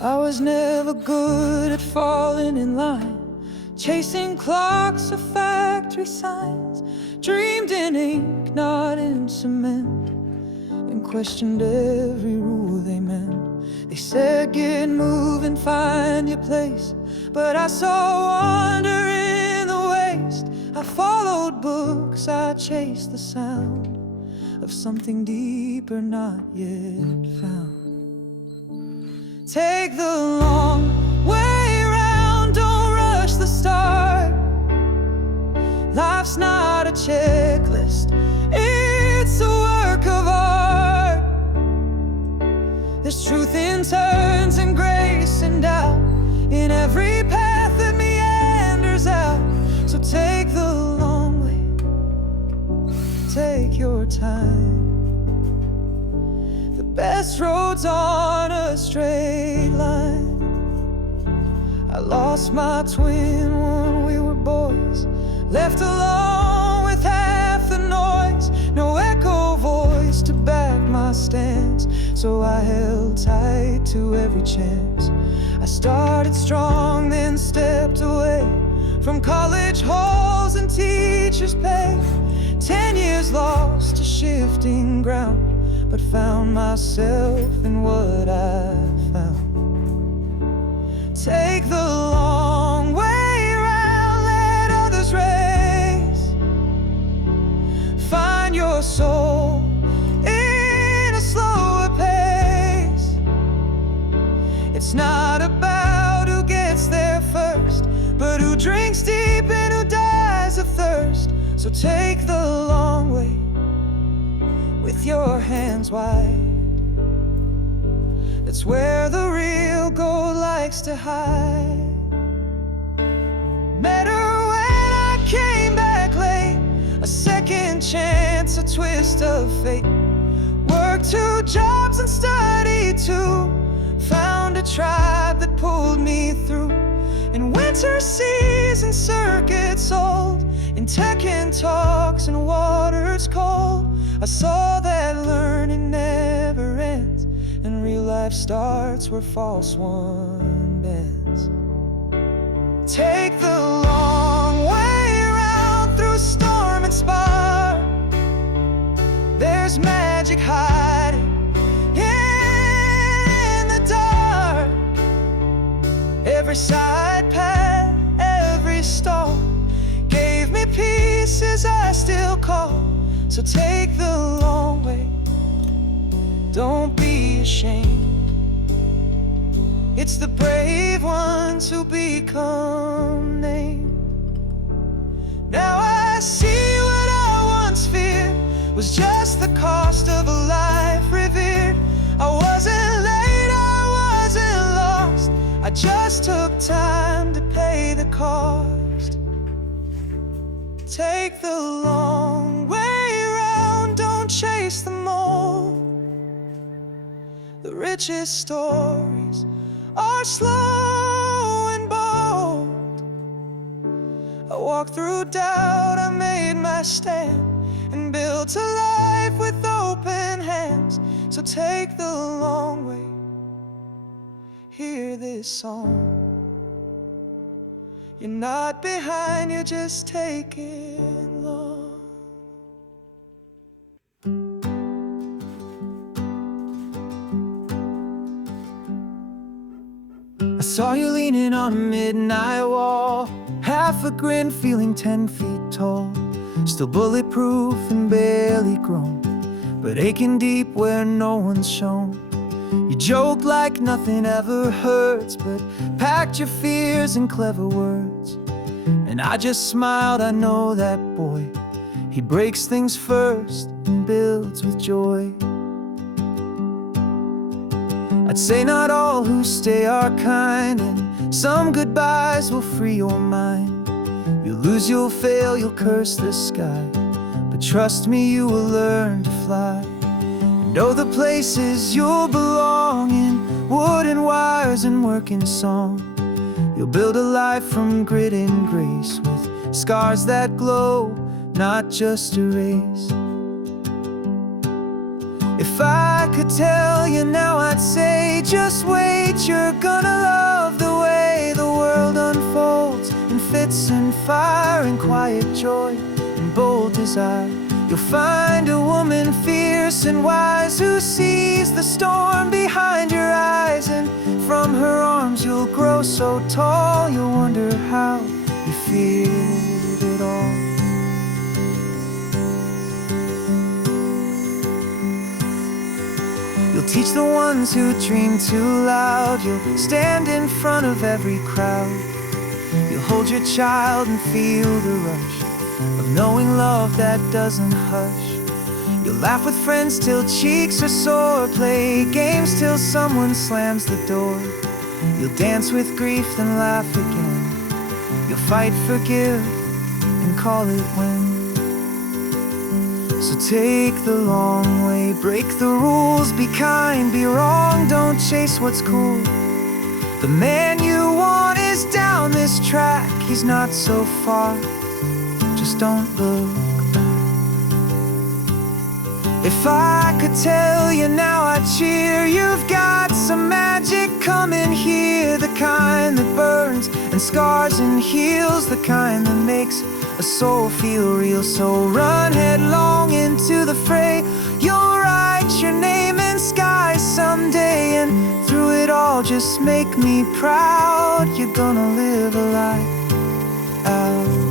I was never good at falling in line, chasing clocks or factory signs. Dreamed in ink, not in cement, and questioned every rule they meant. They said get moving, find your place, but I saw wonder in the waste. I followed books, I chased the sound of something deeper not yet found. Take the long way round, don't rush the start. Life's not a checklist, it's a work of art. There's truth in turns and grace and doubt in every path that meanders out. So take the long way, take your time. The best road's on a straight line. I lost my twin when we were boys, left alone with half the noise. No echo voice to back my stance, so I held tight to every chance. I started strong, then stepped away from college halls and teachers' pay. 10 years lost to shifting ground, but found myself in what I found. Take the long way round, let others race. Find your soul in a slower pace. It's not about who gets there first, but who drinks deep and who dies of thirst. So take the long way with your hands wide. That's where the real gold likes to hide. Met her when I came back late, a second chance, a twist of fate. Worked 2 jobs and studied 2. Found a tribe that pulled me through. In winter season circuits old, in tech and talks and waters cold, I saw that learning never ends, and real life starts where false one bends. Take the long way round through storm and spark. There's magic hiding in the dark. Every side path, every stall gave me pieces I still call. So take the long way, don't be ashamed. It's the brave ones who become named. Now I see what I once feared was just the cost of a life revered. I wasn't late, I wasn't lost, I just took time to pay the cost. Take the long way round, don't chase the mold. The richest stories are slow and bold. I walked through doubt, I made my stand, and built a life with open hands. So take the long way, hear this song. You're not behind, you're just taking long. I saw you leaning on a midnight wall, half a grin, feeling 10 feet tall. Still bulletproof and barely grown, but aching deep where no one's shown. You joked like nothing ever hurts, but packed your fears in clever words. And I just smiled, I know that boy. He breaks things first and builds with joy. I'd say not all who stay are kind, and some goodbyes will free your mind. You'll lose, you'll fail, you'll curse the sky, but trust me, you will learn to fly. Know the places you'll belong in, wood and wires and working song. You'll build a life from grit and grace, with scars that glow, not just erase. If I could tell you now, I'd say just wait. You're gonna love the way the world unfolds in fits and fire and quiet joy and bold desire. You'll find a woman fierce and wise who sees the storm behind your eyes, and from her arms you'll grow so tall you'll wonder how you feared it all. You'll teach the ones who dream too loud. You'll stand in front of every crowd. You'll hold your child and feel the rush of knowing love that doesn't hush. You'll laugh with friends till cheeks are sore, play games till someone slams the door. You'll dance with grief, then laugh again. You'll fight, forgive, and call it win. So take the long way, break the rules, be kind, be wrong, don't chase what's cool. The man you want is down this track, he's not so far, just don't look back. If I could tell you now, I'd cheer. You've got some magic coming here, the kind that burns and scars and heals, the kind that makes a soul feel real. So run headlong into the fray. You'll write your name in sky someday, and through it all just make me proud. You're gonna live a life out loud.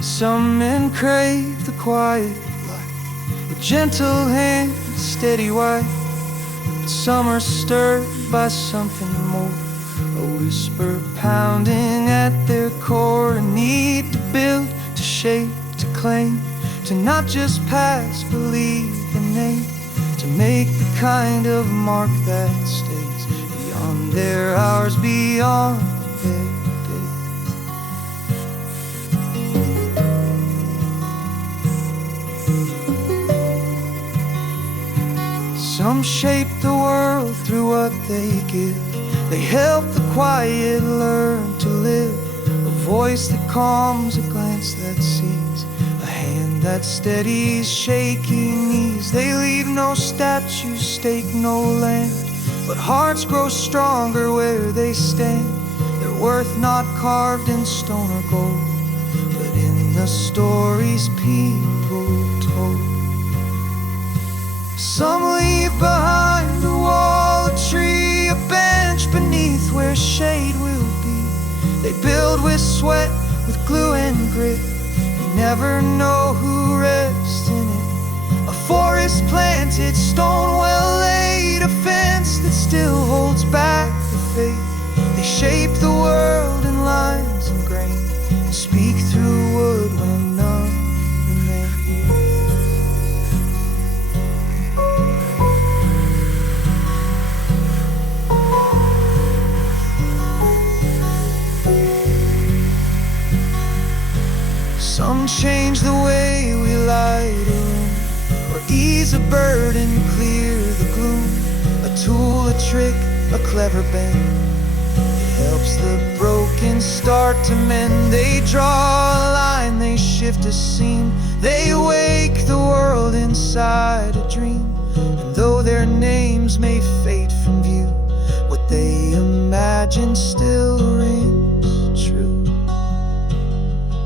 Some men crave the quiet life, a gentle hand, a steady wife. But some are stirred by something more, a whisper pounding at their core, a need to build, to shape, to claim, to not just pass, but leave a name, to make the kind of mark that stays beyond their hours, beyond their days. Some shape the world through what they give. They help the quiet learn to live. A voice that calms, a glance that sees, a hand that steadies shaking knees. They leave no statues, stake no land, but hearts grow stronger where they stand. Their worth not carved in stone or gold, but in the stories people told. Some leave behind a wall, a tree, a bench beneath where shade will be. They build with sweat, with glue and grit. You never know who rests in it. A forest planted, stone well laid, a fence that still holds back the faith. They shape the world in lines and grain, and speak through wood when none remain. Some change the way we light a room, or ease a burden, clear the gloom. A tool, a trick, a clever bend, it helps the broken start to mend. They draw a line, they shift a seam, they wake the world inside a dream. And though their names may fade from view, what they imagine still rings true.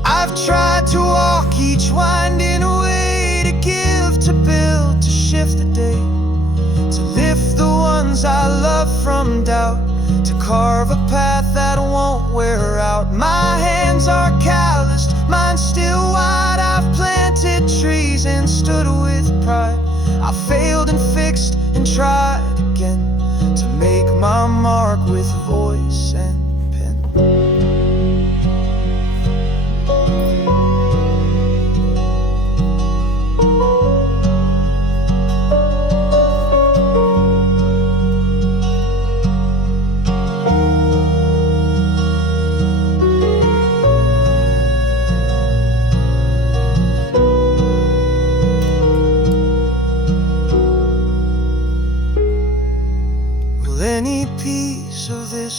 I've tried to walk each winding way, to give, to build, to shift the day, to lift the ones I love from doubt, to carve a path that won't wear out. My hands are calloused, mine still wide. I've planted trees and stood with pride. I failed and fixed and tried again, to make my mark with voice and pen.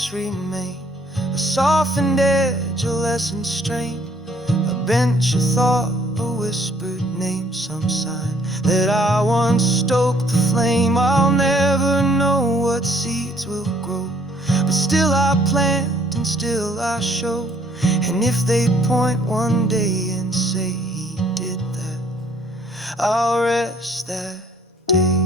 footsteps remain, a softened edge, a lesson strain, a bench of thought, a whispered name, some sign that I once stoked the flame. I'll never know what seeds will grow, but still I plant and still I show. And if they point one day and say he did that, I'll rest that day.